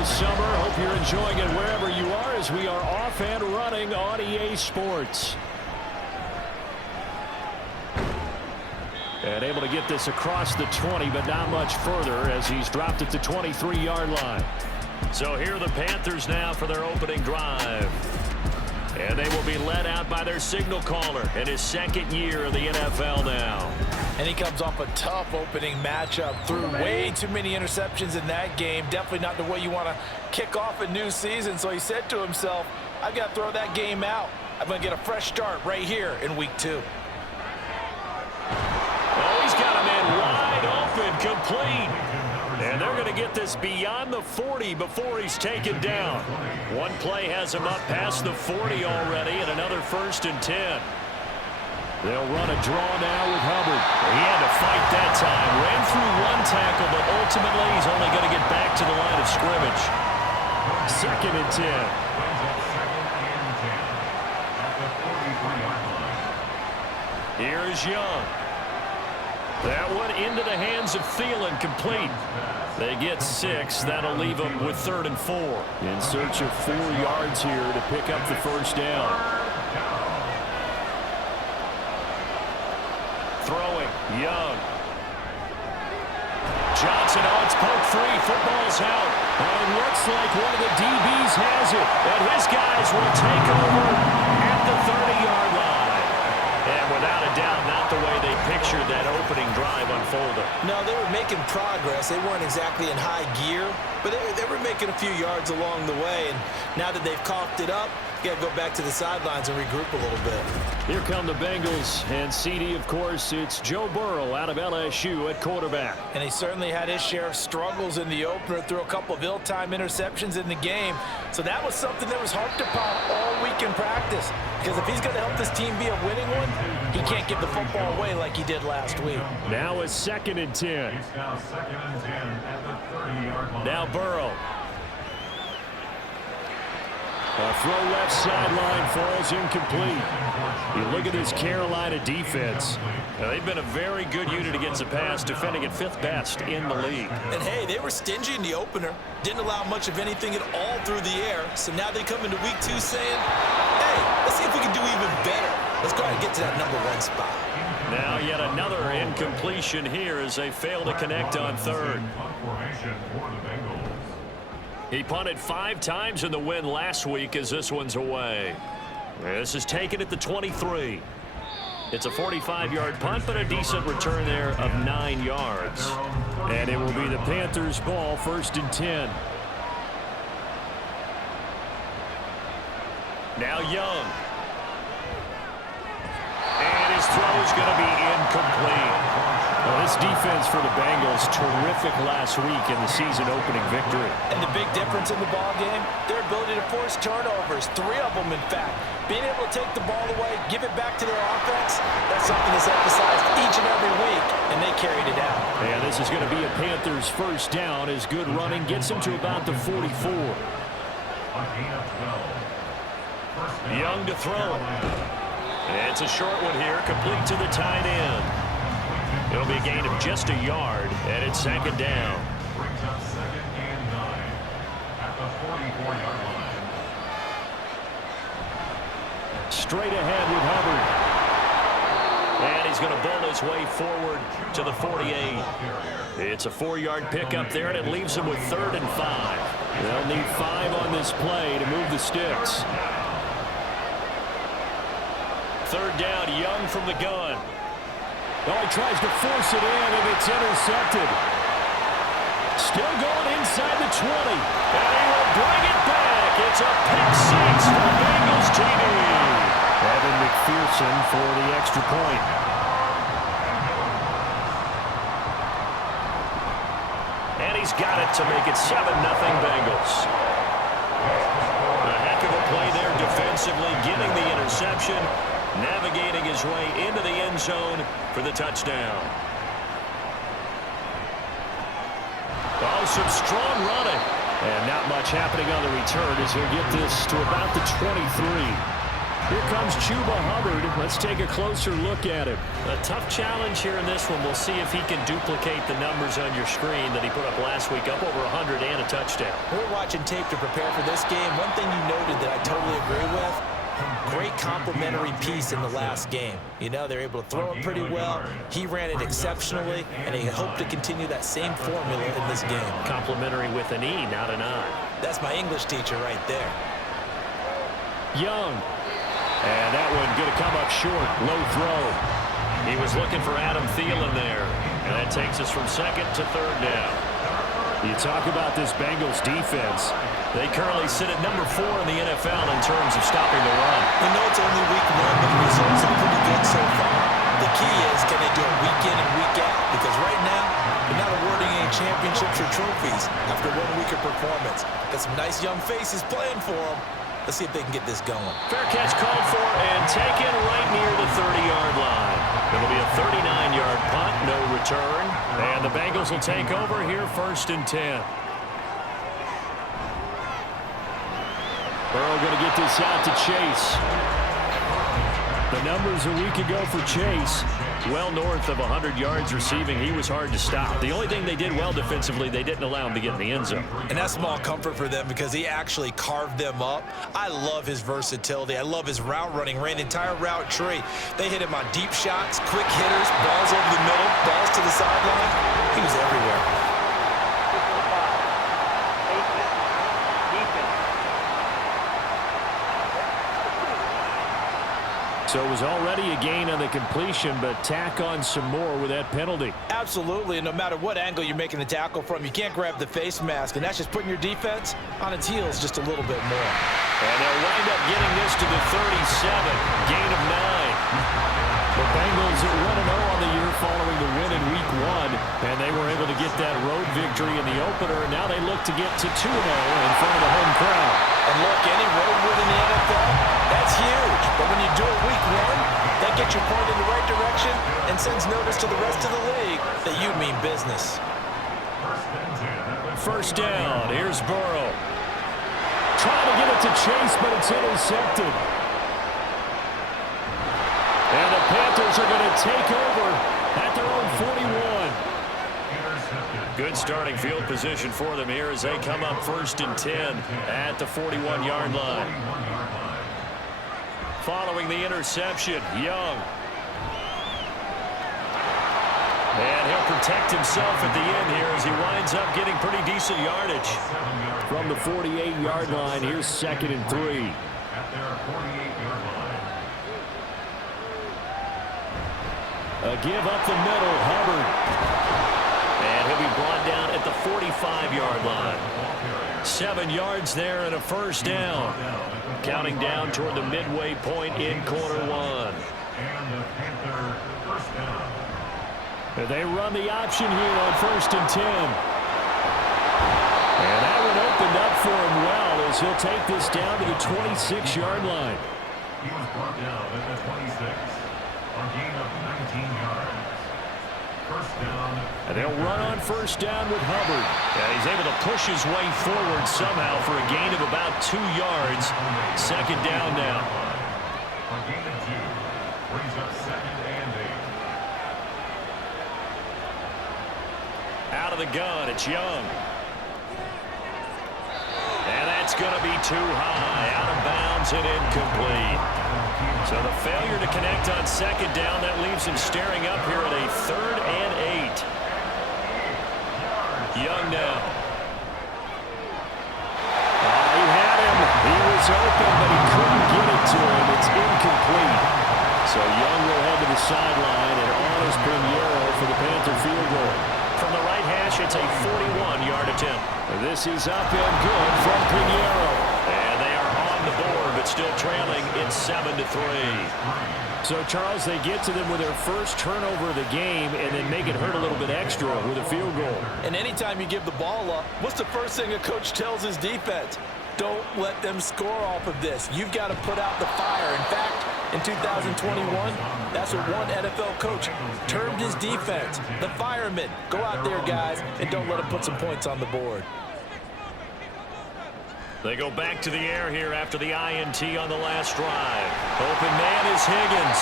this summer. Hope you're enjoying it wherever you are as we are off and running on EA Sports. And able to get this across the 20, but not much further as he's dropped at the 23-yard line. So here are the Panthers now for their opening drive. And they will be led out by their signal caller in his second year of the NFL now. And he comes off a tough opening matchup. Threw way too many interceptions in that game. Definitely not the way you want to kick off a new season. So he said to himself, I've got to throw that game out. I'm going to get a fresh start right here in week 2. Oh, he's got a man wide open, complete. And they're going to get this beyond the 40 before he's taken down. One play has him up past the 40 already, and another 1st and 10. They'll run a draw now with Hubbard. He had to fight that time. Ran through one tackle, but ultimately he's only going to get back to the line of scrimmage. 2nd and 10. Here is Young. That one into the hands of Thielen, complete. They get 6. That'll leave them with 3rd and 4. In search of 4 yards here to pick up the first down. Throwing, Young. Johnson on its poke 3. Football's out. And it looks like one of the DBs has it. And his guys will take over at the 30-yard line. And without a doubt, not the way they pictured that opening drive unfolded. No, they were making progress. They weren't exactly in high gear, but they were making a few yards along the way. And now that they've coughed it up, you got to go back to the sidelines and regroup a little bit. Here come the Bengals, and CD, of course, it's Joe Burrow out of LSU at quarterback. And he certainly had his share of struggles in the opener, threw a couple of ill-timed interceptions in the game. So that was something that was harped upon all week in practice. Because if he's going to help this team be a winning one, he can't give the football away like he did last week. Now it's 2nd and 10. Now Burrow. A throw left sideline falls incomplete. You look at this Carolina defense. Now, they've been a very good unit against the pass, defending at 5th best in the league. And hey, they were stingy in the opener. Didn't allow much of anything at all through the air. So now they come into week 2 saying, hey, let's see if we can do even better. Let's go ahead and get to that number 1 spot. Now yet another incompletion here as they fail to connect on 3rd. He punted 5 times in the win last week as this one's away. This is taken at the 23. It's a 45-yard punt, but a decent return there of 9 yards. And it will be the Panthers' ball, 1st and 10. Now Young. And his throw is going to be incomplete. Well, this defense for the Bengals, terrific last week in the season-opening victory. And the big difference in the ball game, their ability to force turnovers, 3 of them, in fact. Being able to take the ball away, give it back to their offense, that's something that's emphasized each and every week, and they carried it out. And this is going to be a Panthers first down as good running gets them to about the 44. Young to throw. And it's a short one here, complete to the tight end. It'll be a gain of just a yard, and it's 2nd down. Brings up 2nd and 9 at the 44-yard line. Straight ahead with Hubbard. And he's going to bull his way forward to the 48. It's a 4-yard pickup there, and it leaves him with 3rd and 5. They'll need 5 on this play to move the sticks. 3rd down, Young from the gun. Oh, he tries to force it in, and it's intercepted. Still going inside the 20. And he will bring it back. It's a pick 6 for the Bengals TD. Evan McPherson for the extra point. And he's got it to make it 7-0 Bengals. A heck of a play there defensively, getting the interception, navigating his way into the end zone for the touchdown. Oh, some strong running. And not much happening on the return as he'll get this to about the 23. Here comes Chuba Hubbard. Let's take a closer look at him. A tough challenge here in this one. We'll see if he can duplicate the numbers on your screen that he put up last week, up over 100 and a touchdown. We're watching tape to prepare for this game. One thing you noted that I totally agree with, great complementary piece in the last game. You know, they're able to throw it pretty well. He ran it exceptionally, and they hope to continue that same formula in this game. Complementary with an E, not an I. That's my English teacher right there. Young. And that one going to come up short. Low throw. He was looking for Adam Thielen there. And that takes us from second to third down. You talk about this Bengals defense. They currently sit at number 4 in the NFL in terms of stopping the run. We know it's only week 1, but the results are pretty good so far. The key is, can they do it week in and week out? Because right now, they're not awarding any championships or trophies after 1 week of performance. Got some nice young faces playing for them. Let's see if they can get this going. Fair catch called for and taken right near the 30-yard line. It'll be a 39-yard punt, no return. And the Bengals will take over here, 1st and 10. Burrow going to get this out to Chase. The numbers a week ago for Chase, well north of 100 yards receiving. He was hard to stop. The only thing they did well defensively, they didn't allow him to get in the end zone. And that's small comfort for them because he actually carved them up. I love his versatility. I love his route running. Ran the entire route tree. They hit him on deep shots, quick hitters, balls over the middle, balls to the sideline. He was everywhere. So it was already a gain on the completion, but tack on some more with that penalty. Absolutely, and no matter what angle you're making the tackle from, you can't grab the face mask, and that's just putting your defense on its heels just a little bit more. And they'll wind up getting this to the 37, gain of 9. The Bengals at 1-0 on the year following the win in Week 1, and they were able to get that road victory in the opener, and now they look to get to 2-0 in front of the home crowd. And look, any road win in the NFL, that's huge. But when you do it Week 1, that gets you pointed in the right direction and sends notice to the rest of the league that you mean business. 1st down, here's Burrow. Trying to get it to Chase, but it's intercepted. And the Panthers are going to take over at their own 41. Good starting field position for them here as they come up 1st and 10 at the 41-yard line. Following the interception, Young. And he'll protect himself at the end here as he winds up getting pretty decent yardage. From the 48-yard line, here's 2nd and 3. At their 48-yard line. A give up the middle, Hubbard. And he'll be brought down at the 45-yard line. 7 yards there and a 1st down. Counting down toward the midway point in quarter 1. And the Panther 1st down. They run the option here on 1st and 10. And that one opened up for him well as he'll take this down to the 26-yard line. He was brought down at the 26 on gain of 19 yards. 1st down. And they'll run on 1st down with Hubbard. Yeah, he's able to push his way forward somehow for a gain of about 2 yards. 2nd down now. On gain of 2, brings up 2nd and 8. Out of the gun, it's Young. And that's going to be too high. Out of bounds and incomplete. So the failure to connect on 2nd down, that leaves him staring up here at a 3rd and 8. Young now. He had him. He was open, but he couldn't get it to him. It's incomplete. So Young will head to the sideline, and on is Pinheiro for the Panther field goal. From the right hash, it's a 41-yard attempt. This is up and good from Pinheiro. And they are on the board, but still trailing. It's 7-3. So, Charles, they get to them with their first turnover of the game and then make it hurt a little bit extra with a field goal. And anytime you give the ball up, what's the first thing a coach tells his defense? Don't let them score off of this. You've got to put out the fire. In fact, in 2021, that's what one NFL coach termed his defense, the firemen. Go out there, guys, and don't let them put some points on the board. They go back to the air here after the INT on the last drive. Open man is Higgins.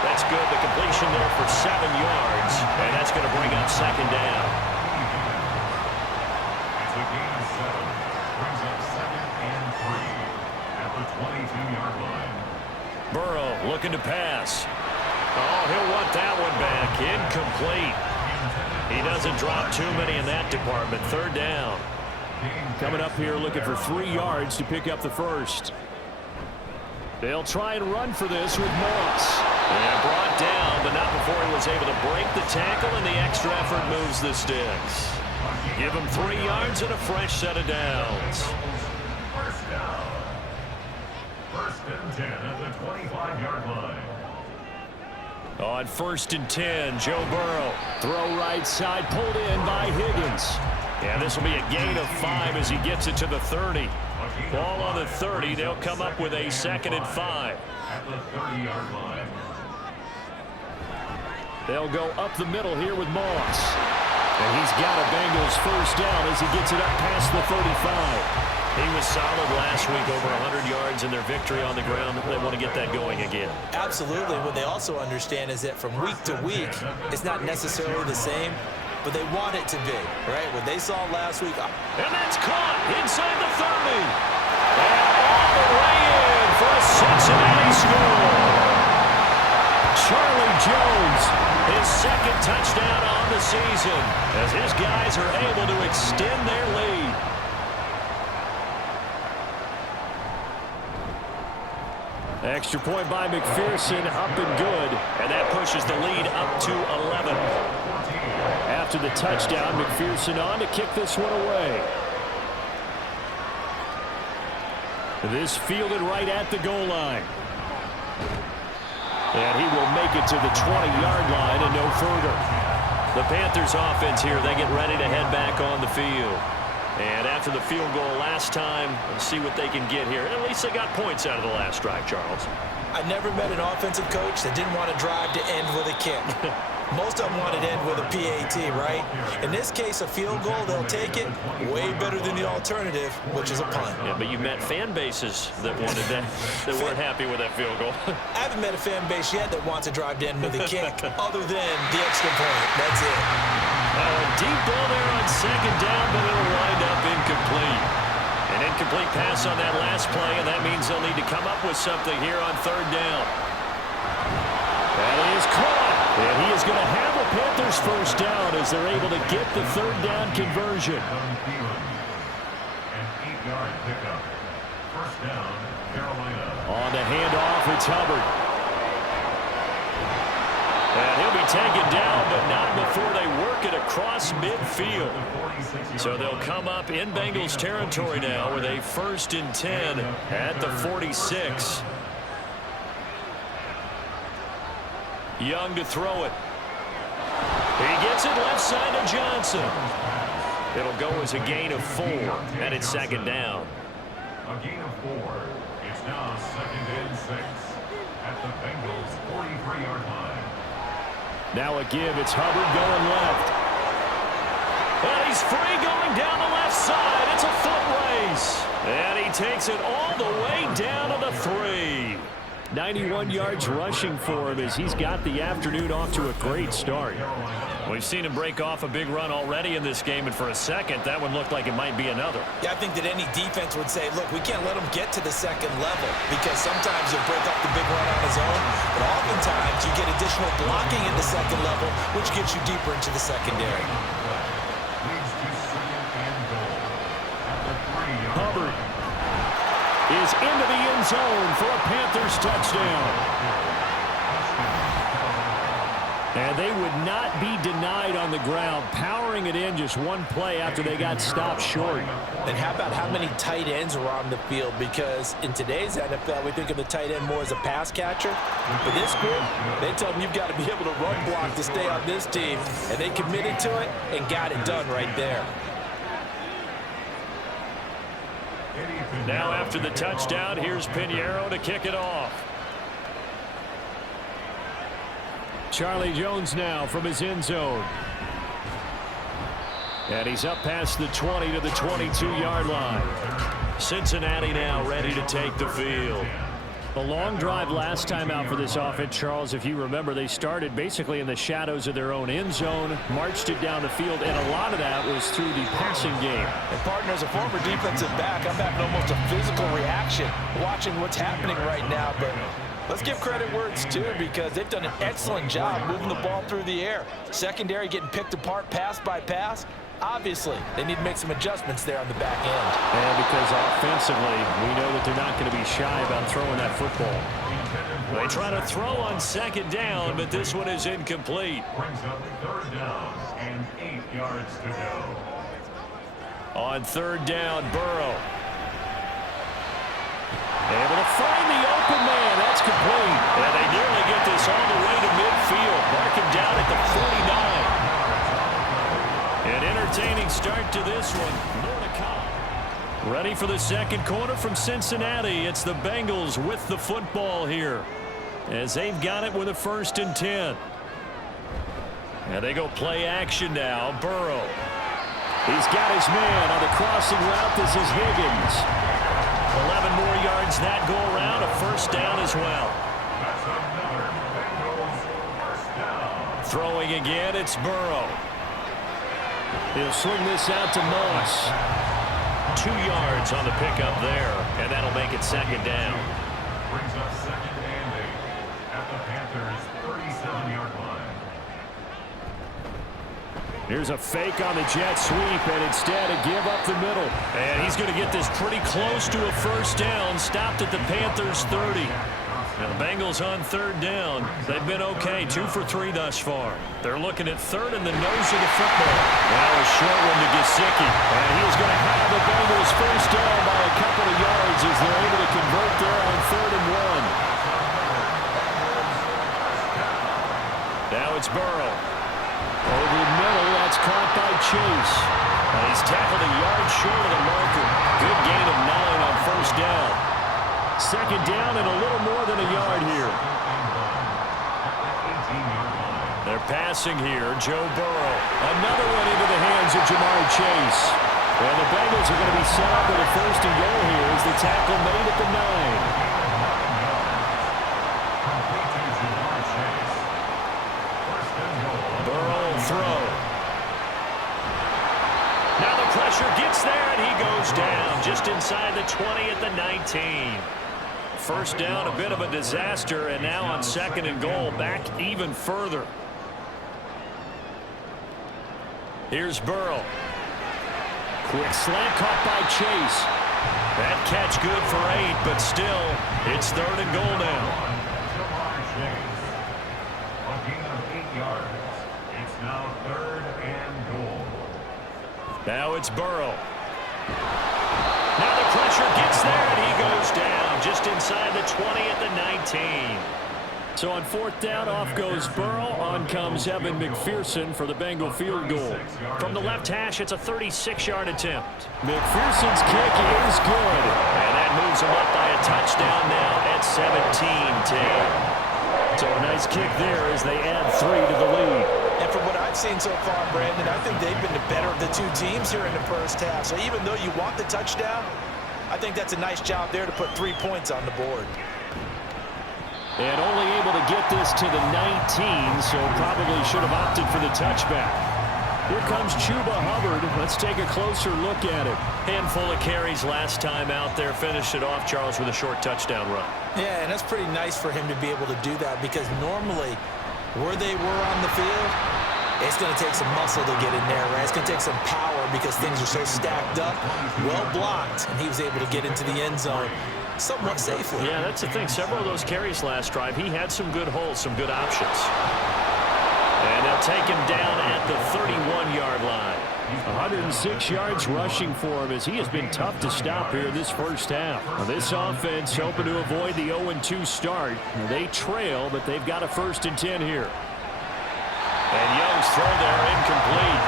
That's good. The completion there for 7 yards, and that's going to bring up second down. It's a gain of 7. Brings up 2nd and 3 at the 22-yard line. Burrow looking to pass. Oh, he'll want that one back. Incomplete. He doesn't drop too many in that department. Third down. Coming up here looking for 3 yards to pick up the first. They'll try and run for this with Moss. And brought down, but not before he was able to break the tackle, and the extra effort moves the sticks. Give him 3 yards and a fresh set of downs. First down. 1st and 10 at the 25-yard line. On 1st and 10, Joe Burrow. Throw right side, pulled in by Higgins. Yeah, this will be a gain of 5 as he gets it to the 30. Ball on the 30. They'll come up with a 2nd and 5. At the 30-yard line. They'll go up the middle here with Moss. And he's got a Bengals first down as he gets it up past the 35. He was solid last week, over 100 yards in their victory on the ground. They want to get that going again. Absolutely. What they also understand is that from week to week, it's not necessarily the same, but they want it to be, right? What they saw last week. And that's caught inside the 30. And all the way in for a Cincinnati score. Charlie Jones, his 2nd touchdown on the season, as his guys are able to extend their lead. Extra point by McPherson, up and good. And that pushes the lead up to 11. After the touchdown, McPherson on to kick this one away. This fielded right at the goal line. And he will make it to the 20-yard line and no further. The Panthers offense here, they get ready to head back on the field. And after the field goal last time, let's see what they can get here. At least they got points out of the last drive, Charles. I never met an offensive coach that didn't want to drive to end with a kick. Most of them want to end with a PAT, right? In this case, a field goal, they'll take it. Way better than the alternative, which is a punt. Yeah, but you met fan bases that wanted that, that weren't happy with that field goal. I haven't met a fan base yet that wants to drive to end with a kick, other than the extra point. That's it. Deep ball there on 2nd down, but it'll wind up incomplete. An incomplete pass on that last play, and that means they'll need to come up with something here on 3rd down. That is caught. And he is going to have the Panthers first down as they're able to get the 3rd down conversion. An 8-yard pickup. First down, Carolina. On the handoff, it's Hubbard. And he'll be taken down, but not before they work it across midfield. So they'll come up in Bengals territory now with a 1st and 10 at the 46. Young to throw it. He gets it left side to Johnson. It'll go as a gain of 4, and it's 2nd down. A gain of 4. It's now 2nd and 6 at the Bengals 43-yard line. Now a give. It's Hubbard going left. And he's free going down the left side. It's a foot race. And he takes it all the way down to the 3. 91 yards rushing for him as he's got the afternoon off to a great start. We've seen him break off a big run already in this game, and for a second, that one looked like it might be another. Yeah, I think that any defense would say, look, we can't let him get to the 2nd level because sometimes he'll break off the big run on his own, but oftentimes you get additional blocking at the 2nd level, which gets you deeper into the secondary. Leads to 2nd and goal at the 3-yard line. Hubbard is into the end zone for a Panthers touchdown. And they would not be denied on the ground, powering it in just one play after they got stopped short. And how about how many tight ends are on the field? Because in today's NFL, we think of the tight end more as a pass catcher. For this group, they tell them you've got to be able to run block to stay on this team. And they committed to it and got it done right there. Now after the touchdown, here's Pinheiro to kick it off. Charlie Jones now from his end zone. And he's up past the 20 to the 22-yard line. Cincinnati now ready to take the field. A long drive last time out for this offense, Charles. If you remember, they started basically in the shadows of their own end zone, marched it down the field, and a lot of that was through the passing game. And partner, as a former defensive back, I'm having almost a physical reaction watching what's happening right now. But let's give credit where it's due, because they've done an excellent job moving the ball through the air. Secondary getting picked apart pass by pass. Obviously, they need to make some adjustments there on the back end. And because offensively, we know that they're not going to be shy about throwing that football. They try to throw on second down, but this one is incomplete. Brings up third down and 8 yards to go. On third down, Burrow. Able to find the open man. That's complete. And they nearly get this all the way to midfield. Mark him down at the 49. An entertaining start to this one. More to come. Ready for the second quarter from Cincinnati. It's the Bengals with the football here, as they've got it with a 1st and 10. And they go play action now. Burrow. He's got his man on the crossing route. This is Higgins. 11 more yards that go around. A 1st down as well. That's another Bengals 1st down. Throwing again, it's Burrow. He'll swing this out to Moss. 2 yards on the pickup there, and that'll make it 2nd down. Brings up 2nd and 8 at the Panthers' 37-yard line. Here's a fake on the jet sweep, and instead a give up the middle. And he's going to get this pretty close to a 1st down, stopped at the Panthers' 30. Now the Bengals on 3rd down. They've been okay, 2 for 3 thus far. They're looking at 3rd and the nose of the football. Now a short one to Gesicki. And he's going to have the Bengals 1st down by a couple of yards as they're able to convert there on 3rd and 1. Now it's Burrow. Over the middle, that's caught by Chase. And he's tackled a yard short of the marker. Good gain of 9 on 1st down. 2nd down and a little more than a yard here. They're passing here. Joe Burrow. Another one into the hands of Jamar Chase. Well, the Bengals are going to be set up with a 1st and goal here as the tackle made at the 9. Burrow will throw. Now the pressure gets there, and he goes down just inside the 20 at the 19. 1st down, a bit of a disaster, and now on 2nd and goal, back even further. Here's Burrow. Quick slant caught by Chase. That catch good for 8, but still, it's 3rd and goal now. Jamar Chase. A gain of 8 yards. It's now 3rd and goal. Now it's Burrow. Now the pressure gets there, and he goes down just inside the 20 at the 19. So on 4th down, off goes Burrow. On comes Evan McPherson for the Bengal field goal. From the left hash, it's a 36-yard attempt. McPherson's kick is good. And that moves him up by a touchdown now at 17-10. So a nice kick there as they add 3 to the lead. And from what I've seen so far, Brandon, I think they've been the better of the 2 teams here in the 1st half. So even though you want the touchdown, I think that's a nice job there to put 3 points on the board. And only able to get this to the 19, so probably should have opted for the touchback. Here comes Chuba Hubbard. Let's take a closer look at it. Handful of carries last time out there. Finished it off, Charles, with a short touchdown run. Yeah, and that's pretty nice for him to be able to do that, because normally where they were on the field, it's going to take some muscle to get in there, right? It's going to take some power because things are so stacked up, well blocked, and he was able to get into the end zone somewhat safely. Yeah, that's the thing. Several of those carries last drive, he had some good holes, some good options. And they'll take him down at the 31-yard line. 106 yards rushing for him as he has been tough to stop here this 1st half. Now, this offense hoping to avoid the 0-2 start. They trail, but they've got a 1st and 10 here. And Young's throw there incomplete.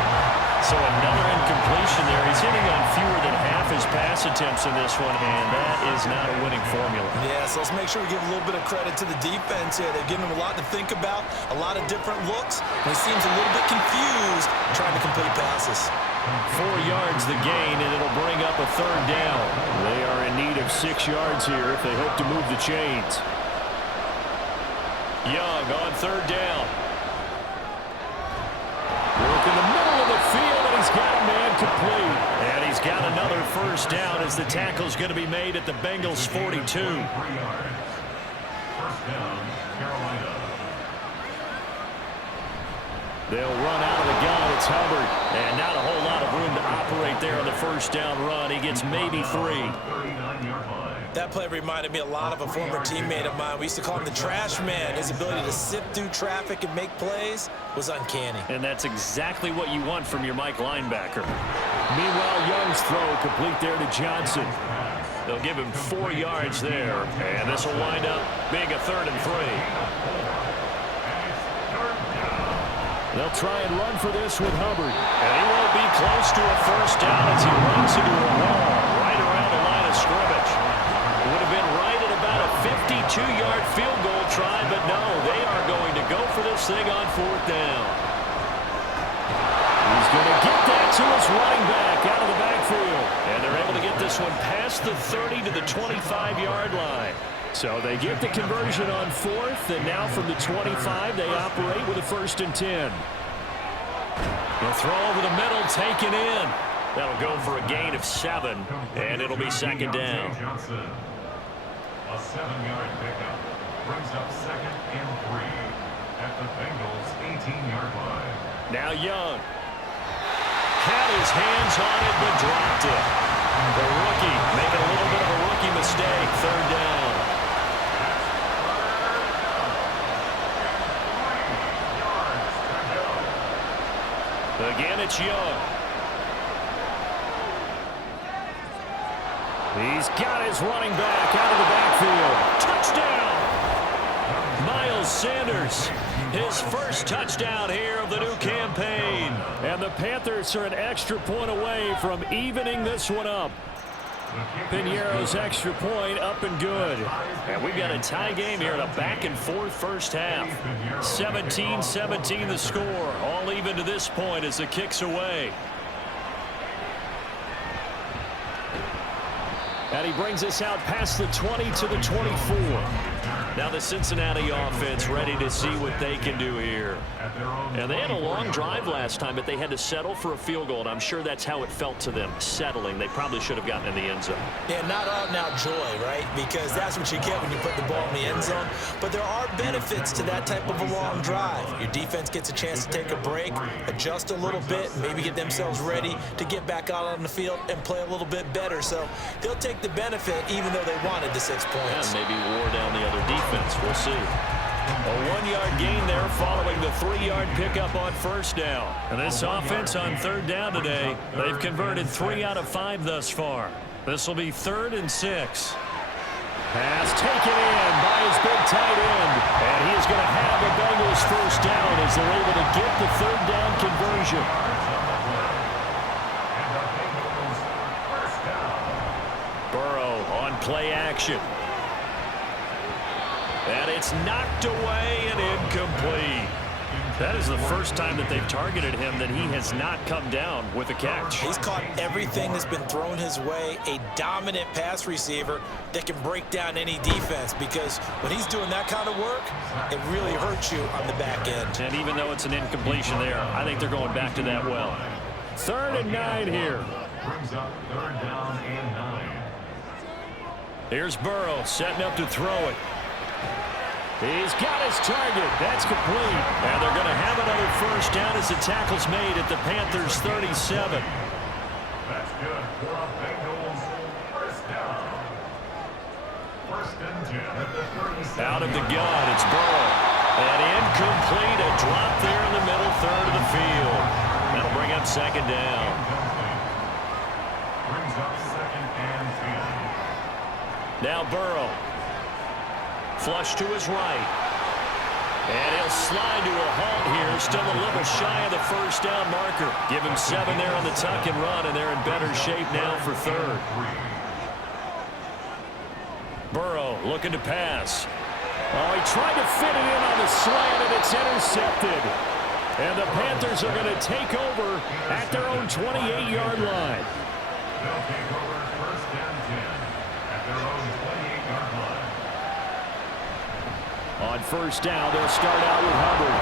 So another incompletion there. He's hitting on fewer than half his pass attempts in this one, and that is not a winning formula. Yeah, so let's make sure we give a little bit of credit to the defense here. They've given him a lot to think about, a lot of different looks, and he seems a little bit confused trying to complete passes. 4 yards the gain, and it'll bring up a 3rd down. They are in need of 6 yards here if they hope to move the chains. Young on 3rd down. Work in the middle of the field, and he's got a man complete. And he's got another 1st down as the tackle's going to be made at the Bengals' 42. 3 yards. 1st down, Carolina. They'll run out of the gun. It's Hubbard. And not a whole lot of room to operate there on the 1st down run. He gets maybe 3. 39-yard line. That play reminded me a lot of a former teammate of mine. We used to call him the trash man. His ability to sift through traffic and make plays was uncanny. And that's exactly what you want from your Mike linebacker. Meanwhile, Young's throw complete there to Johnson. They'll give him 4 yards there. And this will wind up being a 3rd and 3. They'll try and run for this with Hubbard. And he won't be close to a 1st down as he runs into a wall right around the line of scrimmage. It would have been right at about a 52-yard field goal try, but no, they are going to go for this thing on 4th down. He's going to get that to his running back out of the backfield. And they're able to get this one past the 30 to the 25-yard line. So they get the conversion on 4th, and now from the 25, they operate with a 1st and 10. The throw over the middle, taken in. That'll go for a gain of 7, and it'll be 2nd down. Johnson. A 7-yard pickup brings up 2nd and 3 at the Bengals' 18-yard line. Now Young. Had his hands on it, but dropped it. The rookie making a little bit of a rookie mistake. 3rd down. Again, it's Young. He's got his running back out of the backfield. Touchdown! Miles Sanders, his 1st touchdown here of the new campaign. And the Panthers are an extra point away from evening this one up. Piñeiro's extra point up and good. And we've got a tie game here in a back-and-forth 1st half. 17-17 the score. All even to this point as the kick's away. And he brings us out past the 20 to the 24. Now the Cincinnati offense ready to see what they can do here. And they had a long drive last time, but they had to settle for a field goal, and I'm sure that's how it felt to them, settling. They probably should have gotten in the end zone. Yeah, not out and out joy, right? Because that's what you get when you put the ball in the end zone. But there are benefits to that type of a long drive. Your defense gets a chance to take a break, adjust a little bit, maybe get themselves ready to get back out on the field and play a little bit better. So they'll take the benefit even though they wanted the 6 points. Yeah, maybe wore down the other defense. We'll see. A 1-yard gain there following the 3-yard pickup on 1st down. And this offense on 3rd down today, they've converted 3 out of 5 thus far. This will be 3rd and 6. Pass taken in by his big tight end. And he is going to have the Bengals 1st down as they're able to get the 3rd down conversion. Burrow on play action. And it's knocked away and incomplete. That is the first time that they've targeted him that he has not come down with a catch. He's caught everything that's been thrown his way, a dominant pass receiver that can break down any defense, because when he's doing that kind of work, it really hurts you on the back end. And even though it's an incompletion there, I think they're going back to that well. 3rd and 9 here. Brings up 3rd down and 9. Here's Burrow setting up to throw it. He's got his target. That's complete. And they're going to have another 1st down as the tackle's made at the Panthers' 37. That's good for a Bengals 1st down. 1st and 10 at the 37. Out of the gun, it's Burrow. And incomplete, a drop there in the middle 3rd of the field. That'll bring up 2nd down. Brings up 2nd and 10. Now Burrow. Flush to his right. And he'll slide to a halt here. Still a little shy of the 1st down marker. Give him 7 there on the tuck and run, and they're in better shape now for 3rd. Burrow looking to pass. Oh, he tried to fit it in on the slant, and it's intercepted. And the Panthers are going to take over at their own 28-yard line. They'll take over first and 10 at their own 28-yard line. On first down, they'll start out with Hubbard.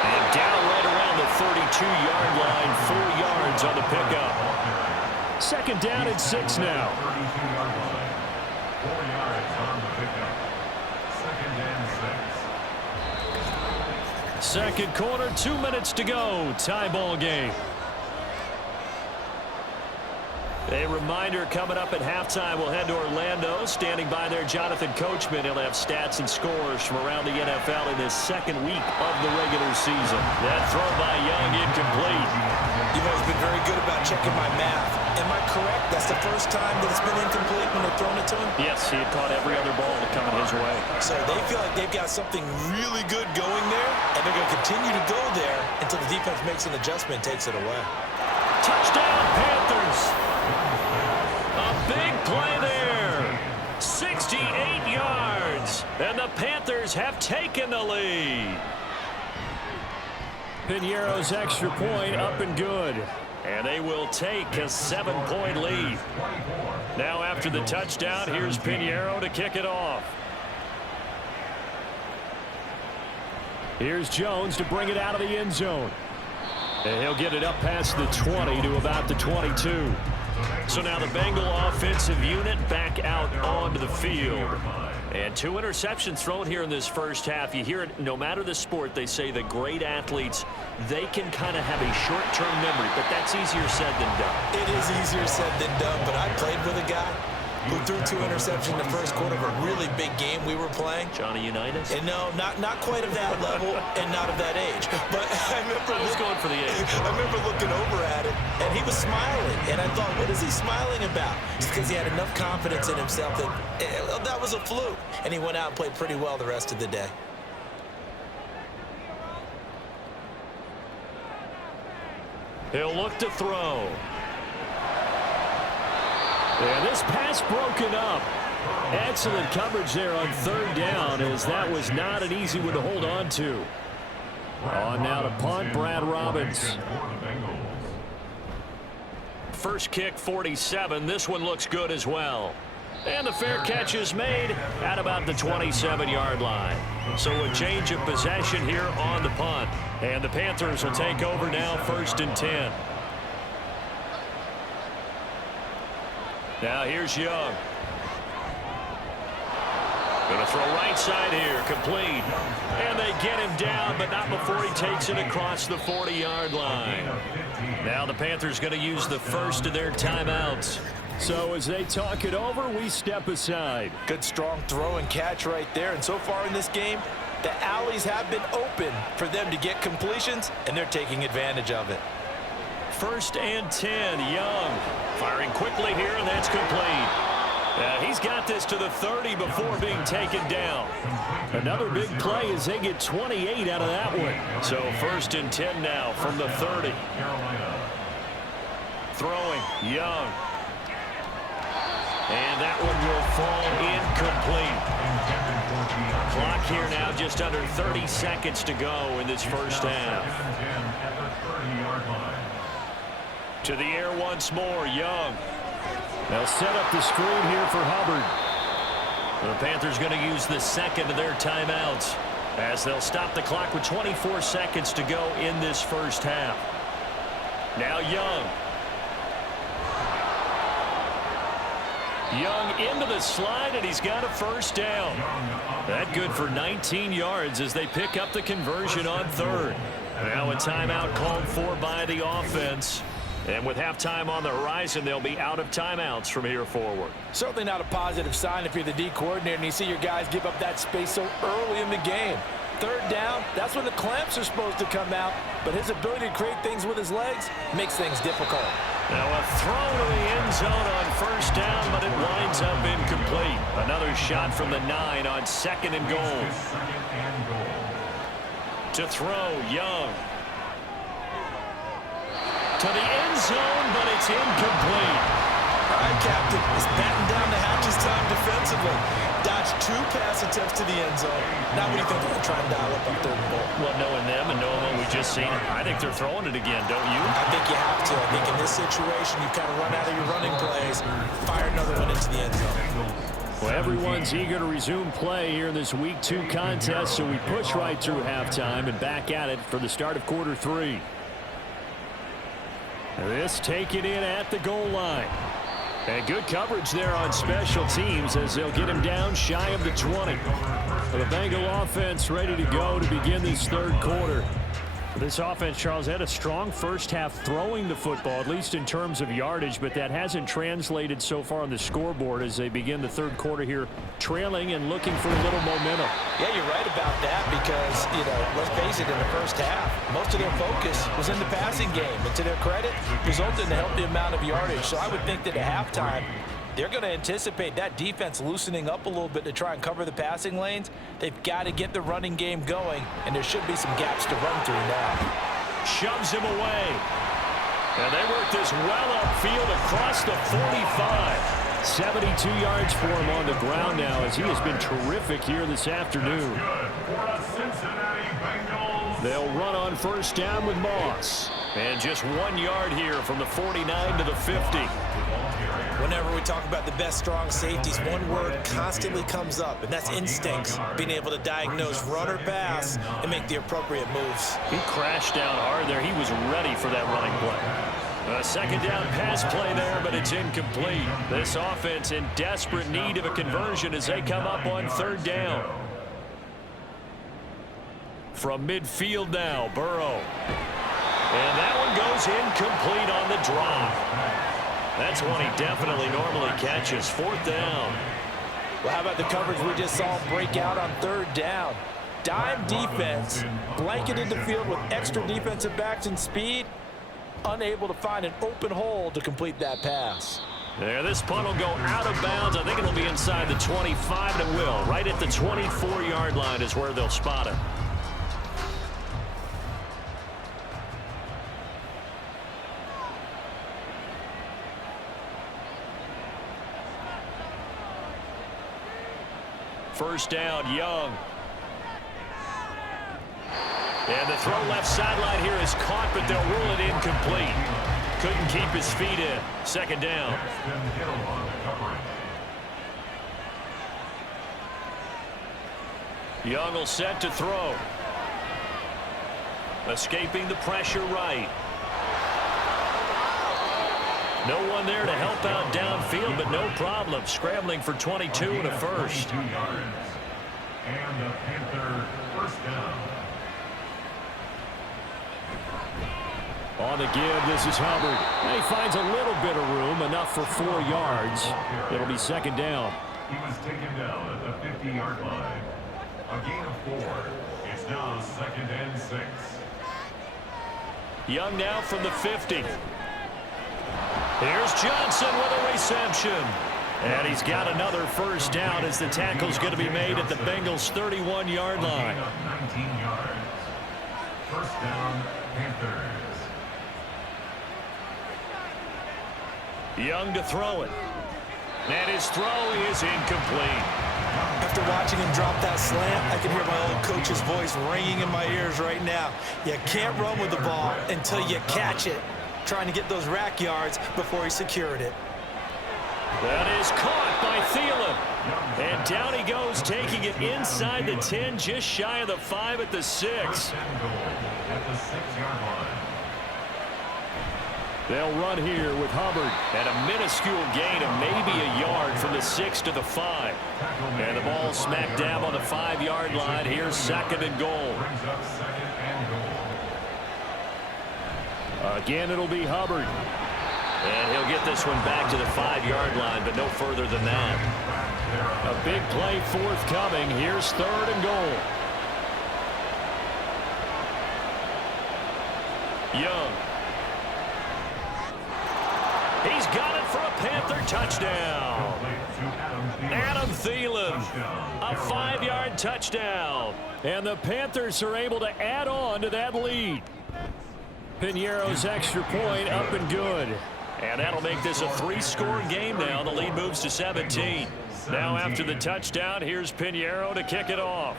And down right around the 32-yard line, 4 yards on the pickup. Second down and 6 now. 32-yard line, 4 yards on the pickup. Second and 6. Second quarter, 2 minutes to go. Tie ball game. A reminder coming up at halftime, we'll head to Orlando. Standing by there, Jonathan Coachman. He'll have stats and scores from around the NFL in this second week of the regular season. That throw by Young incomplete. You've always been very good about checking my math. Am I correct? That's the first time that it's been incomplete when they've thrown it to him? Yes, he had caught every other ball coming his way. So they feel like they've got something really good going there, and they're going to continue to go there until the defense makes an adjustment and takes it away. Touchdown, Panthers. A big play there. 68 yards. And the Panthers have taken the lead. Piñeiro's extra point up and good. And they will take a 7-point lead. Now after the touchdown, here's Piñeiro to kick it off. Here's Jones to bring it out of the end zone. And he'll get it up past the 20 to about the 22. So now the Bengal offensive unit back out onto the field. And 2 interceptions thrown here in this first half. You hear it, no matter the sport, they say that great athletes, they can kind of have a short-term memory, but that's easier said than done. It is easier said than done, but I played with a guy who threw 2 interceptions in the first quarter of a really big game we were playing. Johnny Unitas? And no, not quite of that level and not of that age. But I was going for the age. I remember looking over at it, and he was smiling. And I thought, what is he smiling about? It's because he had enough confidence in himself that that was a fluke. And he went out and played pretty well the rest of the day. He'll look to throw. And this pass broken up. Excellent coverage there on third down, as that was not an easy one to hold on to. On now to punt, Brad Robbins. First kick, 47. This one looks good as well. And the fair catch is made at about the 27-yard line. So a change of possession here on the punt. And the Panthers will take over now, 1st and 10. Now here's Young. Going to throw right side here, complete. And they get him down, but not before he takes it across the 40-yard line. Now the Panthers going to use the first of their timeouts. So as they talk it over, we step aside. Good strong throw and catch right there. And so far in this game, the alleys have been open for them to get completions, and they're taking advantage of it. 1st and 10, Young firing quickly here, and that's complete. He's got this to the 30 before being taken down. Another big play as they get 28 out of that one. So 1st and 10 now from the 30. Throwing, Young. And that one will fall incomplete. Clock here now, just under 30 seconds to go in this first half. To the air once more, Young. They'll set up the screen here for Hubbard. The Panthers going to use the second of their timeouts as they'll stop the clock with 24 seconds to go in this first half. Now Young. Young into the slide, and he's got a first down. That good for 19 yards as they pick up the conversion on 3rd. Now a timeout called for by the offense. And with halftime on the horizon, they'll be out of timeouts from here forward. Certainly not a positive sign if you're the D coordinator and you see your guys give up that space so early in the game. 3rd down, that's when the clamps are supposed to come out, but his ability to create things with his legs makes things difficult. Now a throw to the end zone on 1st down, but it winds up incomplete. Another shot from the 9 on 2nd and goal. To throw, Young. To the end zone, but it's incomplete. All right, Captain. It's batten down the hatches time defensively. Dodged 2 pass attempts to the end zone. Now what do you think they're going to try and dial up on 3rd and goal? Well, knowing them and knowing what we just seen, I think they're throwing it again, don't you? I think you have to. I think in this situation, you kind of run out of your running plays, fire another one into the end zone. Well, everyone's eager to resume play here in this Week 2 contest, so we push right through halftime and back at it for the start of quarter 3. This taken in at the goal line. And good coverage there on special teams as they'll get him down shy of the 20. The Bengal offense ready to go to begin this 3rd quarter. This offense, Charles, had a strong first half throwing the football, at least in terms of yardage, but that hasn't translated so far on the scoreboard as they begin the 3rd quarter here, trailing and looking for a little momentum. Yeah, you're right about that because, let's face it, in the first half, most of their focus was in the passing game. And to their credit, resulted in a healthy amount of yardage. So I would think that at halftime, they're going to anticipate that defense loosening up a little bit to try and cover the passing lanes. They've got to get the running game going, and there should be some gaps to run through now. Shoves him away. And they work this well upfield across the 45. 72 yards for him on the ground now as he has been terrific here this afternoon. They'll run on first down with Moss. And just 1 yard here from the 49 to the 50. Whenever we talk about the best strong safeties, one word constantly comes up, and that's instincts. Being able to diagnose run or pass and make the appropriate moves. He crashed down hard there. He was ready for that running play. A 2nd down pass play there, but it's incomplete. This offense in desperate need of a conversion as they come up on 3rd down. From midfield now, Burrow. And that one goes incomplete on the drop. That's one he definitely normally catches. 4th down. Well, how about the coverage we just saw break out on 3rd down? Dime defense, blanketed the field with extra defensive backs and speed, unable to find an open hole to complete that pass. There, this punt will go out of bounds. I think it'll be inside the 25, and it will. Right at the 24-yard line is where they'll spot it. First down, Young. And the throw left sideline here is caught, but they'll rule it incomplete. Couldn't keep his feet in. 2nd down. Young will set to throw. Escaping the pressure right. No one there to help out downfield, but no problem. Scrambling for 22 and a first. And the Panther first down. On the give, this is Hubbard. And he finds a little bit of room, enough for 4 yards. It'll be 2nd down. He was taken down at the 50-yard line. A gain of 4. It's now 2nd and 6. Young now from the 50. Here's Johnson with a reception. And he's got another first down as the tackle's going to be made at the Bengals' 31-yard line. 19 yards. First down, Panthers. Young to throw it. And his throw is incomplete. After watching him drop that slant, I can hear my old coach's voice ringing in my ears right now. You can't run with the ball until you catch it. Trying to get those rack yards before he secured it. That is caught by Thielen. And down he goes, taking it inside the 10, just shy of the 5 at the 6. At the 6-yard line. They'll run here with Hubbard. And a minuscule gain of maybe a yard from the 6 to the 5. And the ball smack dab on the 5-yard line. Here's 2nd and goal. Brings up 2nd and goal. Again, it'll be Hubbard. And he'll get this one back to the 5-yard line, but no further than that. A big play forthcoming. Here's 3rd and goal. Young. He's got it for a Panther touchdown. Adam Thielen, a 5-yard touchdown. And the Panthers are able to add on to that lead. Piñeiro's extra point up and good. And that'll make this a 3-score game now. The lead moves to 17. Now after the touchdown, here's Pinheiro to kick it off.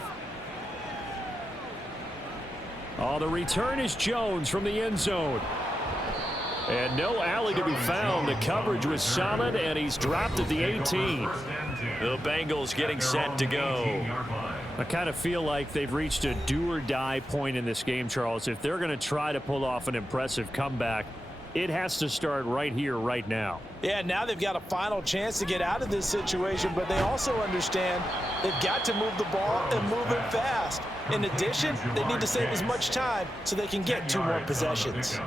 Oh, the return is Jones from the end zone. And no alley to be found. The coverage was solid, and he's dropped at the 18. The Bengals getting set to go. I kind of feel like they've reached a do-or-die point in this game, Charles. If they're going to try to pull off an impressive comeback, it has to start right here, right now. Yeah, now they've got a final chance to get out of this situation, but they also understand they've got to move the ball and move it fast. In addition, they need to save as much time so they can get 2 more possessions.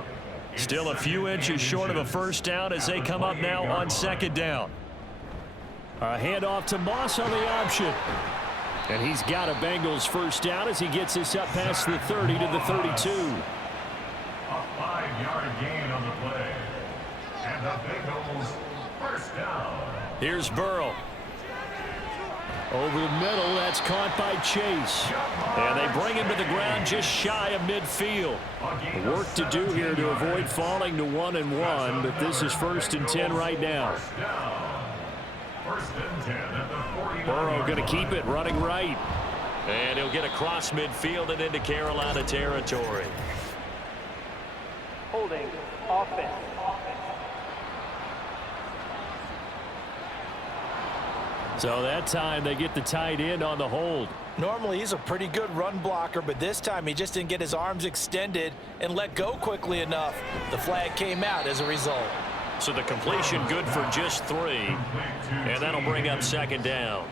Still a few inches short of a first down as they come up now on second down. A handoff to Moss on the option. And he's got a Bengals first down as he gets this up past the 30 to the 32. A 5-yard gain on the play. And the Bengals first down. Here's Burrow. Over the middle, that's caught by Chase. And they bring him to the ground just shy of midfield. Work to do here to avoid falling to 1-1, but this is 1st and 10 right now. First and 10 at the 49. Burrow going to keep it running right. And he'll get across midfield and into Carolina territory. Holding offense. So that time they get the tight end on the hold. Normally he's a pretty good run blocker, but this time he just didn't get his arms extended and let go quickly enough. The flag came out as a result. So the completion good for just 3. And that'll bring up second down.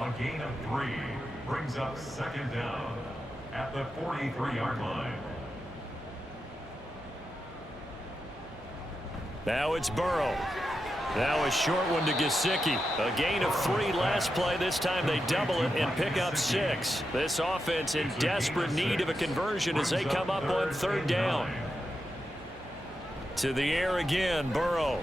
A gain of 3 brings up second down at the 43-yard line. Now it's Burrow. Now a short one to Gesicki. A gain of 3 last play. This time they double it and pick up 6. This offense in desperate need of a conversion as they come up on third down. To the air again, Burrow.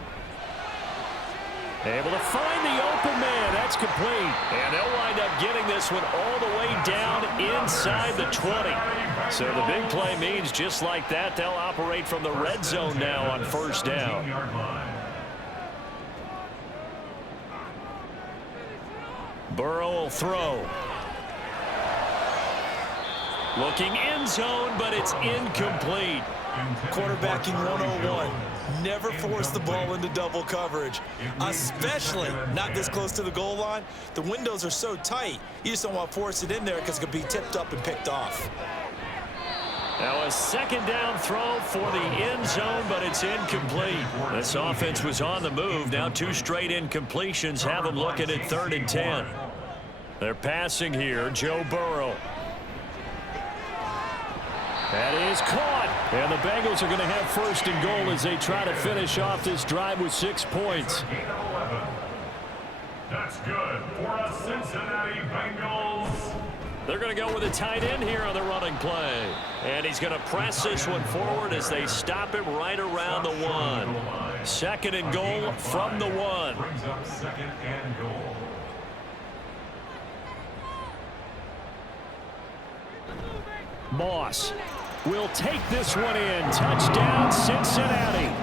Able to find the open man. That's complete. And they'll wind up getting this one all the way down inside the 20. So the big play means just like that, they'll operate from the red zone now on first down. Burrow will throw. Looking end zone, but it's incomplete. Quarterbacking 101. Never force the ball into double coverage, especially not this close to the goal line. The windows are so tight, you just don't want to force it in there because it could be tipped up and picked off. Now a second down throw for the end zone, but it's incomplete. This offense was on the move. Now 2 straight incompletions have them looking at 3rd and 10. They're passing here. Joe Burrow. That is caught. And the Bengals are going to have 1st and goal as they try to finish off this drive with 6 points. That's good for a Cincinnati Bengals. They're going to go with a tight end here on the running play. And he's going to press this one forward as they stop him right around the 1. 2nd and goal from the 1. Brings up 2nd and goal. Moss will take this one in. Touchdown, Cincinnati.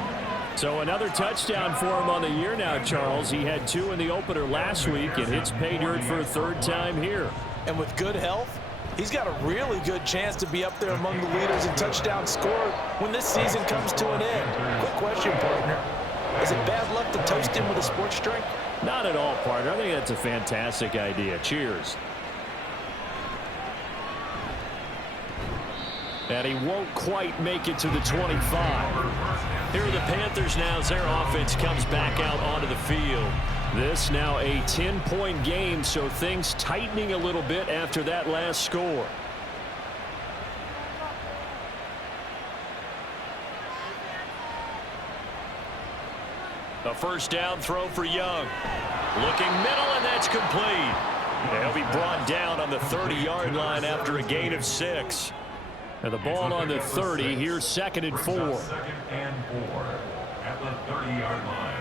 So another touchdown for him on the year now, Charles. He had 2 in the opener last week and hits pay dirt for a 3rd time here. And with good health, he's got a really good chance to be up there among the leaders in touchdown scored when this season comes to an end. Quick question, partner. Is it bad luck to toast him with a sports drink? Not at all, partner. I think that's a fantastic idea. Cheers. And he won't quite make it to the 25. Here are the Panthers now as their offense comes back out onto the field. This now a 10-point game, so things tightening a little bit after that last score. A first down throw for Young. Looking middle, and that's complete. He'll be brought down on the 30-yard line after a gain of 6. And the ball on the 30. Here's 2nd and 4. 2nd and 4 at the 30-yard line.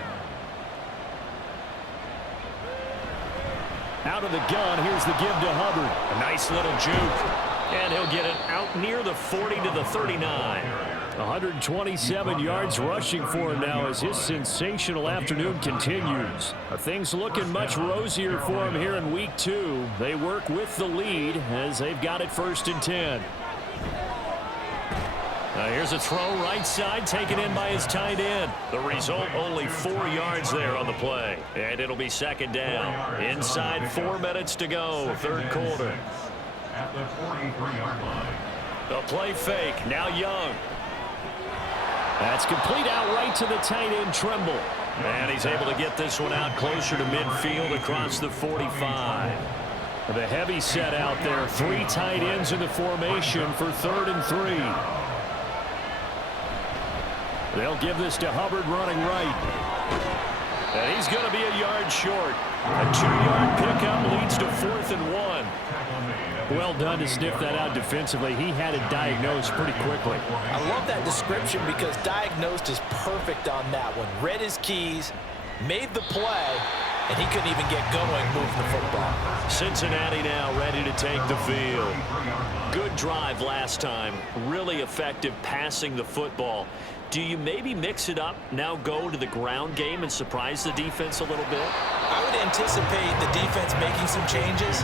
Out of the gun, here's the give to Hubbard. A nice little juke. And he'll get it out near the 40 to the 39. 127 yards rushing for him now as his sensational afternoon continues. Things looking much rosier for him here in week 2. They work with the lead as they've got it 1st and 10. Here's a throw right side taken in by his tight end. The result, only 4 yards there on the play. And it'll be 2nd down. Inside 4 minutes to go, 3rd quarter. At the 43-yard line. The play fake, now Young. That's complete out right to the tight end, Tremble. And he's able to get this one out closer to midfield across the 45. The heavy set out there. 3 tight ends in the formation for 3rd and 3. They'll give this to Hubbard running right. And he's going to be a yard short. A 2-yard pickup leads to 4th and 1. Well done to sniff that out defensively. He had it diagnosed pretty quickly. I love that description because diagnosed is perfect on that one. Read his keys, made the play, and he couldn't even get going moving the football. Cincinnati now ready to take the field. Good drive last time. Really effective passing the football. Do you maybe mix it up, now go to the ground game and surprise the defense a little bit? I would anticipate the defense making some changes,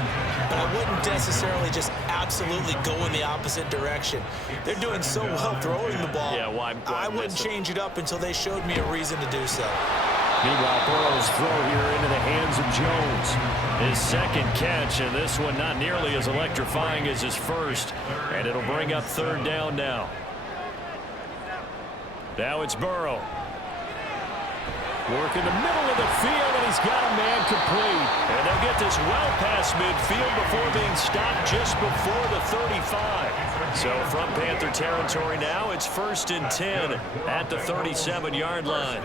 but I wouldn't necessarily just absolutely go in the opposite direction. They're doing so well throwing the ball. Yeah, why I wouldn't change it up until they showed me a reason to do so. Meanwhile, Burrow's throw here into the hands of Jones. His 2nd catch, and this one not nearly as electrifying as his first. And it'll bring up 3rd down now. Now it's Burrow. Work in the middle of the field, and he's got a man complete. And they'll get this well past midfield before being stopped just before the 35. So from Panther territory now, it's 1st and 10 at the 37-yard line.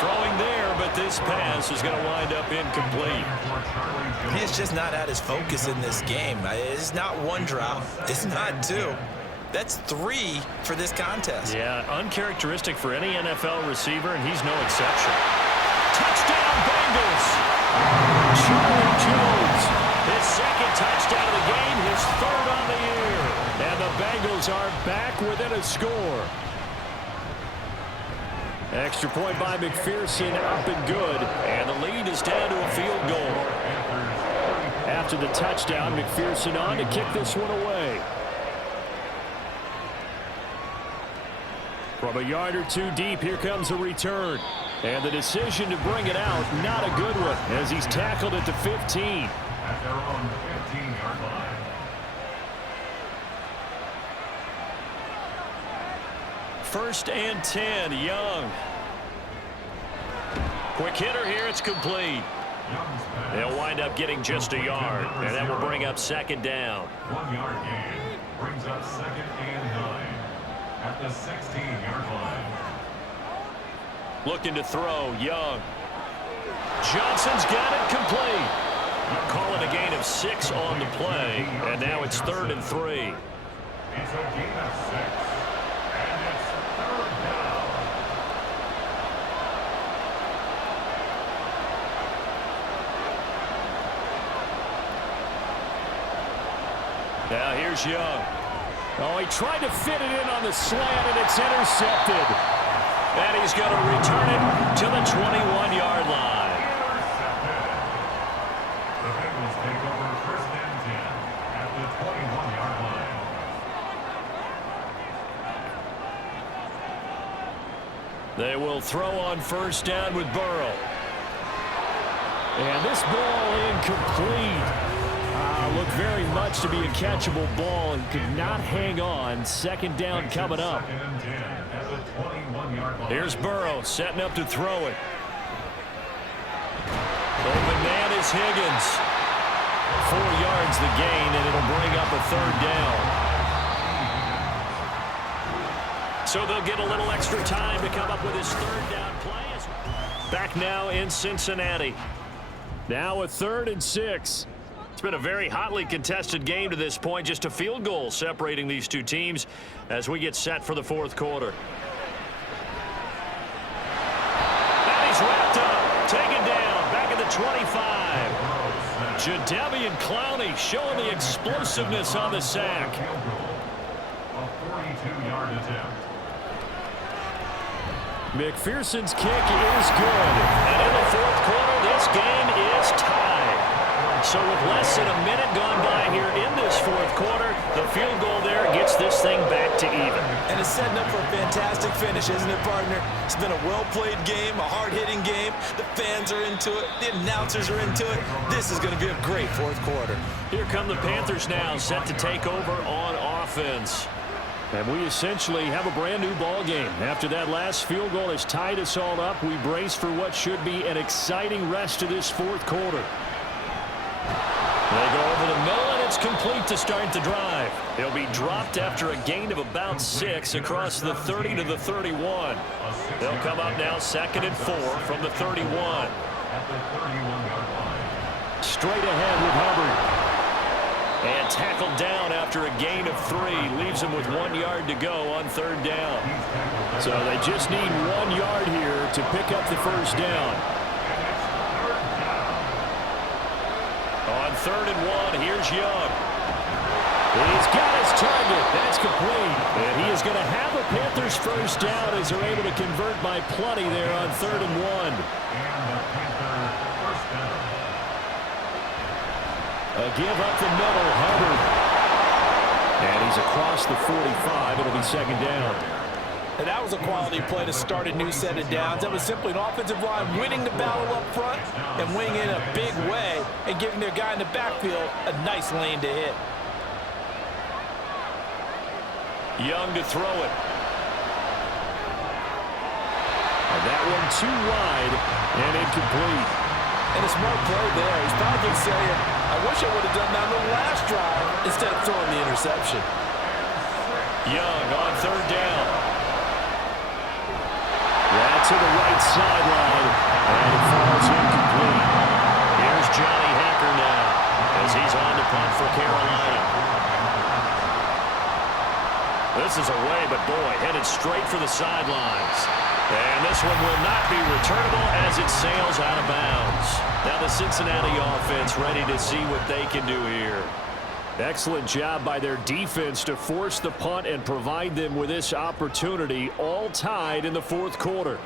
Throwing there, but this pass is going to wind up incomplete. He's just not at his focus in this game. It's not 1 drop. It's not 2. That's 3 for this contest. Yeah, uncharacteristic for any NFL receiver, and he's no exception. Touchdown, Bengals! Charlie Jones, his 2nd touchdown of the game, his 3rd on the year. And the Bengals are back within a score. Extra point by McPherson, up and good. And the lead is down to a field goal. After the touchdown, McPherson on to kick this one away. From a yard or 2 deep, here comes a return. And the decision to bring it out, not a good one, as he's tackled at the 15. At their own 15-yard line. First and 10, Young. Quick hitter here, it's complete. They'll wind up getting just a yard, and that will bring up 2nd down. 1-yard gain brings up 2nd and 9 at the 16-yard line. Looking to throw, Young. Johnson's got it complete. Calling a gain of 6 on the play, and now it's 3rd and 3. It's a gain of 6, and it's 3rd down. Now here's Young. Oh, he tried to fit it in on the slant, and it's intercepted. And he's going to return it to the 21-yard line. The Bengals take over 1st and 10 at the 21-yard line. They will throw on 1st down with Burrow. And this ball incomplete. Looked very much to be a catchable ball. He could not hang on. 2nd down coming up. 2nd and 10 at the 21-yard line. Here's Burrow setting up to throw it. Open man is Higgins. 4 yards the gain, and it'll bring up a 3rd down. So they'll get a little extra time to come up with his 3rd down play. Back now in Cincinnati. Now a 3rd and 6. It's been a very hotly contested game to this point. Just a field goal separating these 2 teams as we get set for the 4th quarter. And he's wrapped up. Taken down. Back at the 25. Jadeveon Clowney showing the explosiveness on the sack. A McPherson's kick is good. And in the fourth quarter, this game is tied. So with less than a minute gone by here in this fourth quarter, the field goal there gets this thing back to even. And it's setting up for a fantastic finish, isn't it, partner? It's been a well-played game, a hard-hitting game. The fans are into it. The announcers are into it. This is going to be a great fourth quarter. Here come the Panthers now, set to take over on offense. And we essentially have a brand-new ball game. After that last field goal has tied us all up, we brace for what should be an exciting rest of this fourth quarter. They go over the middle, and it's complete to start the drive. He'll be dropped after a gain of about 6 across the 30 to the 31. They'll come up now 2nd and 4 from the 31. At the 31-yard line. Straight ahead with Hubbard. And tackled down after a gain of 3. Leaves him with 1 yard to go on 3rd down. So they just need 1 yard here to pick up the first down. On 3rd and 1, here's Young. He's got his target. That's complete. And he is going to have a Panthers first down as they're able to convert by plenty there on 3rd and 1. And the Panthers first down. A give up the middle, Hubbard. And he's across the 45. It'll be 2nd down. And that was a quality play to start a new set of downs. That was simply an offensive line winning the battle up front and winning in a big way and giving their guy in the backfield a nice lane to hit. Young to throw it. And that one too wide and incomplete. And a smart play there. He's probably saying, I wish I would have done that on the last drive instead of throwing the interception. Young on 3rd down. Right to the right sideline. And it falls incomplete. Here's Johnny Hacker now as he's on to punt for Carolina. This is away, but boy, headed straight for the sidelines. And this one will not be returnable as it sails out of bounds. Now the Cincinnati offense ready to see what they can do here. Excellent job by their defense to force the punt and provide them with this opportunity, all tied in the fourth quarter.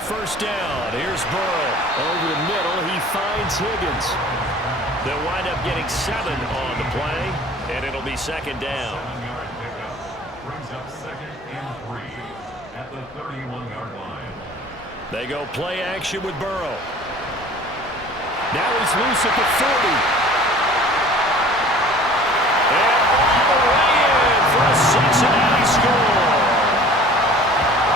First down, here's Burrow. Over the middle, he finds Higgins. They'll wind up getting 7 on the play, and it'll be 2nd down. 7-yard pickup. Brings up 2nd and 3 at the 31-yard line. They go play action with Burrow. Now he's loose at the 40. For a Cincinnati score.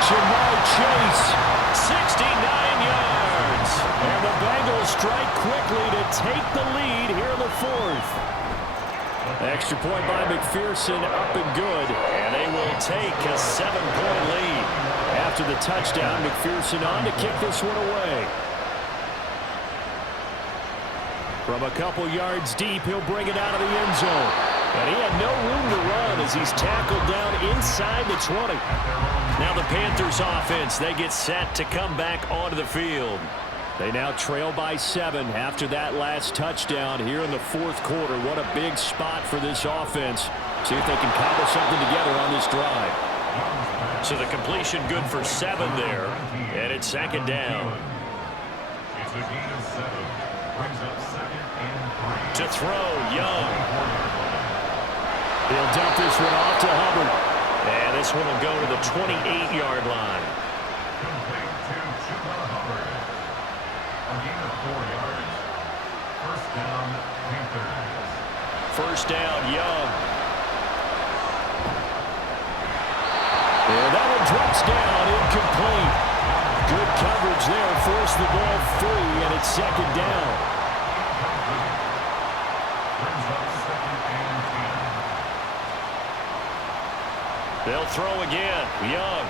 Jamar Chase. 69 yards. And the Bengals strike quickly to take the lead here in the fourth. Extra point by McPherson, up and good. And they will take a 7-point lead. After the touchdown, McPherson on to kick this one away. From a couple yards deep, he'll bring it out of the end zone. And he had no room to run as he's tackled down inside the 20. Now the Panthers offense, they get set to come back onto the field. They now trail by 7 after that last touchdown here in the fourth quarter. What a big spot for this offense. See if they can cobble something together on this drive. So the completion good for 7 there. And it's 2nd down. It's a gain of 7. Brings up 2nd and 3. To throw, Young. He'll dump this one off to Hubbard. And this one will go to the 28-yard line. Complete to Chuba Hubbard. A gain of 4 yards. First down, Panthers. First down, Young. And that one drops down, incomplete. Good coverage there, forced the ball free, and it's 2nd down. Brings up 2nd and 10. They'll throw again. Young.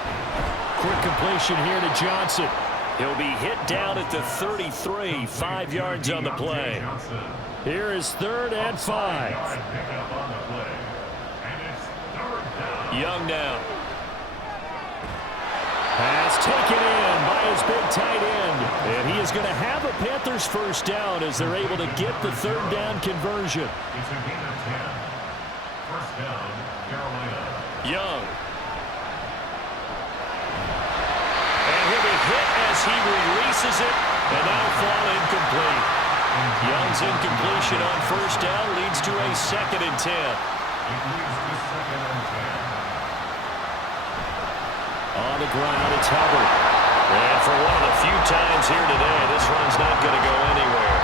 Quick completion here to Johnson. He'll be hit down at the 33, 5 yards on the play. Here is 3rd and 5. Pickup on the play. And it's 3rd down. Young now. Pass taken in by his big tight end. And he is going to have a Panthers first down as they're able to get the 3rd down conversion. It's a gain of 10. First down, Carolina. Young. hit as he releases it, and that'll fall incomplete. Young's incompletion on first down leads to a 2nd and 10. On the ground, it's Hubbard. And for one of the few times here today, this run's not going to go anywhere.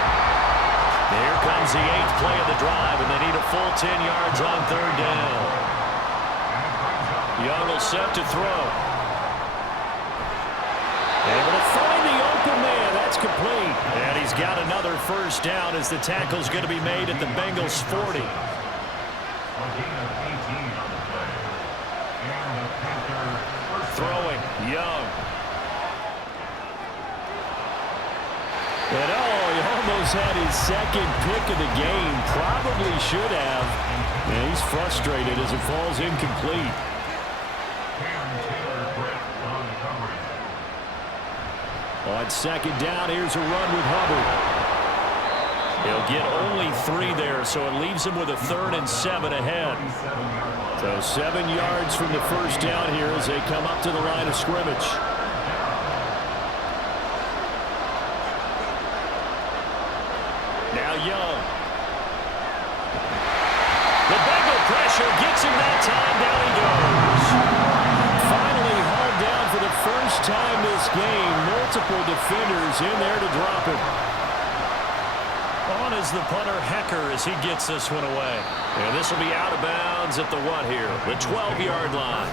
Here comes the 8th play of the drive, and they need a full 10 yards on 3rd down. Young will set to throw. Able to find the open man. That's complete. And he's got another first down as the tackle's going to be made at the Bengals 40. Throwing, Young. And he almost had his 2nd pick of the game. Probably should have. And he's frustrated as it falls incomplete. On 2nd down, here's a run with Hubbard. He'll get only 3 there, so it leaves him with a 3rd and 7 ahead. So 7 yards from the first down here as they come up to the line of scrimmage. Now Young. The Bengal pressure gets him that time. Down he goes. Finally hauled down for the first time this game. Multiple defenders in there to drop him. On is the punter, Hecker, as he gets this one away. And this will be out of bounds at the what here? The 12-yard line.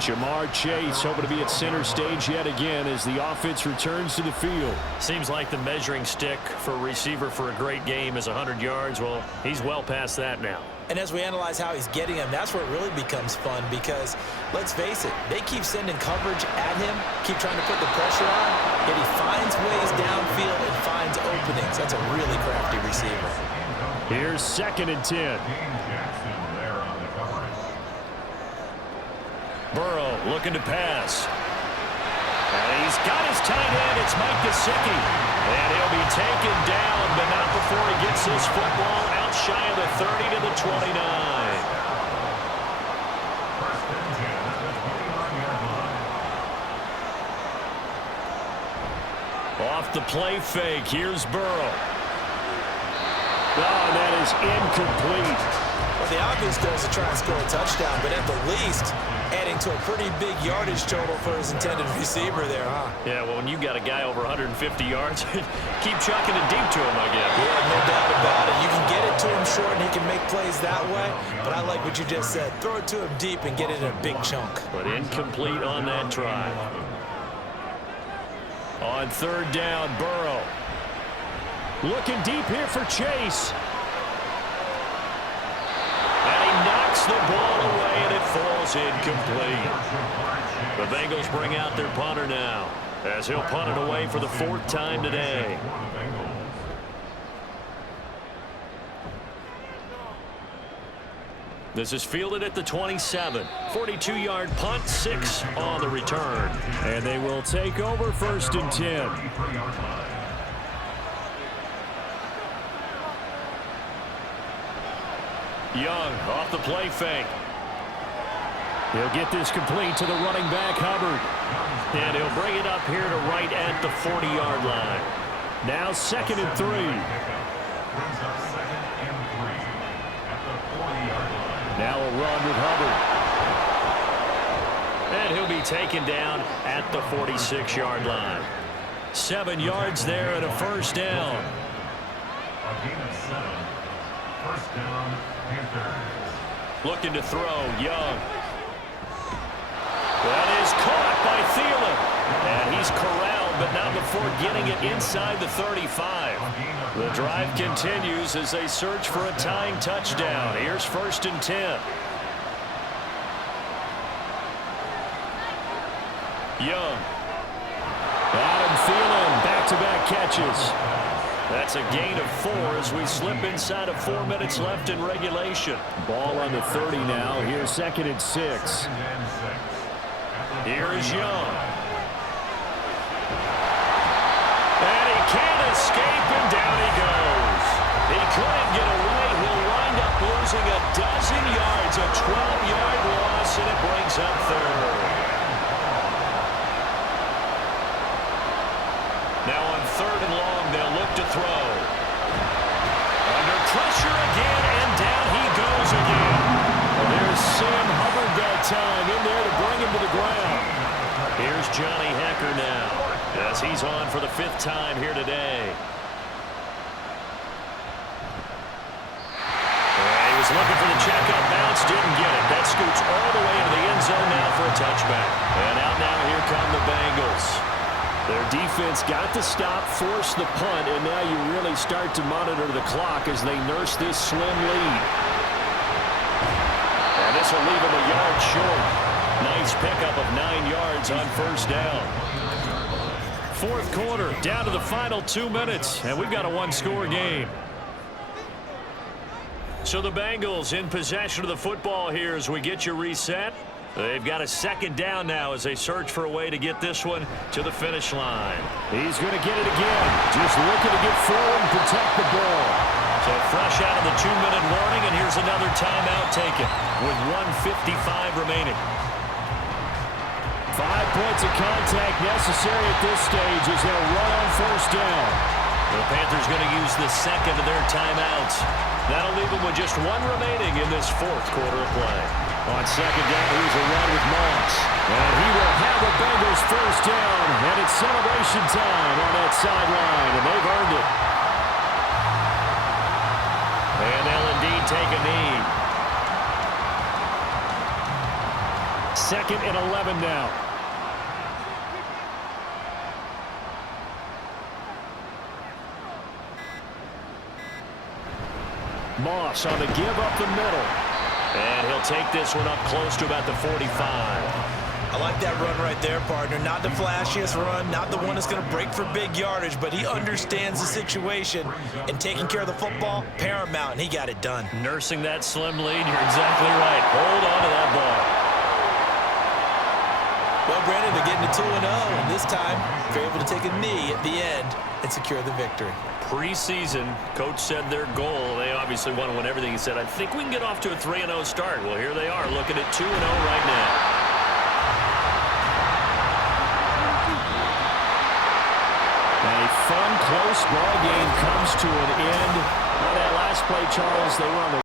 Jamar Chase hoping to be at center stage yet again as the offense returns to the field. Seems like the measuring stick for a receiver for a great game is 100 yards. Well, he's well past that now. And as we analyze how he's getting him, that's where it really becomes fun because, let's face it, they keep sending coverage at him, keep trying to put the pressure on, yet he finds ways downfield and finds openings. That's a really crafty receiver. Here's 2nd and 10. Burrow looking to pass. And he's got his tight end. It's Mike Gesicki. And he'll be taken down, but not before he gets his football out shy of the 30 to the 29. Off the play fake. Here's Burrow. Oh, that is incomplete. Well, the obvious goal is to try and score a touchdown, but at the least, adding to a pretty big yardage total for his intended receiver there, huh? Yeah, well, when you got a guy over 150 yards, keep chucking it deep to him, I guess. Yeah, no doubt about it. You can get it to him short, and he can make plays that way, but I like what you just said. Throw it to him deep and get it in a big chunk. But incomplete on that try. On 3rd down, Burrow. Looking deep here for Chase. And he knocks the ball away, and it falls incomplete. The Bengals bring out their punter now, as he'll punt it away for the 4th time today. This is fielded at the 27. 42-yard punt, 6 on the return. And they will take over 1st and 10. Young off the play fake. He'll get this complete to the running back, Hubbard. And he'll bring it up here to right at the 40-yard line. Now 2nd and 3. Now a run with Hubbard. And he'll be taken down at the 46-yard line. 7 yards there and a first down. A gain of 7. First down, Panthers. Looking to throw, Young. That is caught by Thielen. And he's corralled, but not before getting it inside the 35. The drive continues as they search for a tying touchdown. Here's 1st and 10. Young. Adam Thielen, back-to-back catches. That's a gain of 4 as we slip inside of 4 minutes left in regulation. Ball on the 30 now. Here's 2nd and 6. Here is Young. And he can't escape, and down he goes. He couldn't get away. He'll wind up losing a dozen yards, a 12-yard loss, and it brings up 3rd. Baker now, as he's on for the 5th time here today. And he was looking for the checkup bounce, didn't get it. That scoots all the way into the end zone now for a touchback. And out now, here come the Bengals. Their defense got the stop, forced the punt, and now you really start to monitor the clock as they nurse this slim lead. And this will leave them a yard short. Nice pickup of 9 yards on first down. 4th quarter, down to the final 2 minutes, and we've got a one-score game. So the Bengals in possession of the football here as we get you reset. They've got a 2nd down now as they search for a way to get this one to the finish line. He's going to get it again. Just looking to get forward and protect the ball. So fresh out of the 2-minute warning, and here's another timeout taken with 1:55 remaining. 5 points of contact necessary at this stage as they'll run on first down. The Panthers going to use the 2nd of their timeouts. That'll leave them with just 1 remaining in this 4th quarter of play. On 2nd down, here's a run with Moss. And he will have the Bengals first down. And it's celebration time on that sideline, and they've earned it. And they'll indeed take a knee. 2nd and 11 now. Moss on the give up the middle. And he'll take this one up close to about the 45. I like that run right there, partner. Not the flashiest run, not the one that's going to break for big yardage, but he understands the situation, and taking care of the football, paramount, and he got it done. Nursing that slim lead, you're exactly right. Hold on to that ball. Well, granted, they're getting to 2-0, and this time they're able to take a knee at the end and secure the victory. Preseason, coach said their goal, they obviously want to win everything. He said, I think we can get off to a 3-0 start. Well, here they are looking at 2-0 right now. A fun, close ball game comes to an end. On that last play, Charles, they were on the